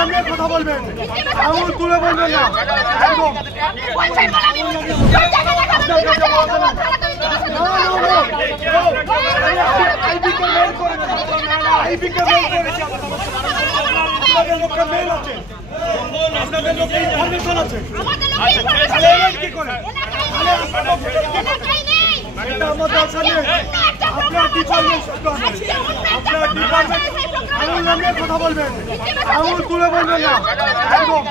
নামে কথা বলবেন, আঙুল তুলে বলবেন না। একদম মেল আছে, আপনাদের লোক ইনফরমেশন আছে, কি করে এটা আমাদের সামনে আপনার ডিপার্টমেন্ট, আপনার ডিপার্টমেন্ট আঙুল নামে কথা বলবেন, আঙুল তুলে বলবেন না। একদম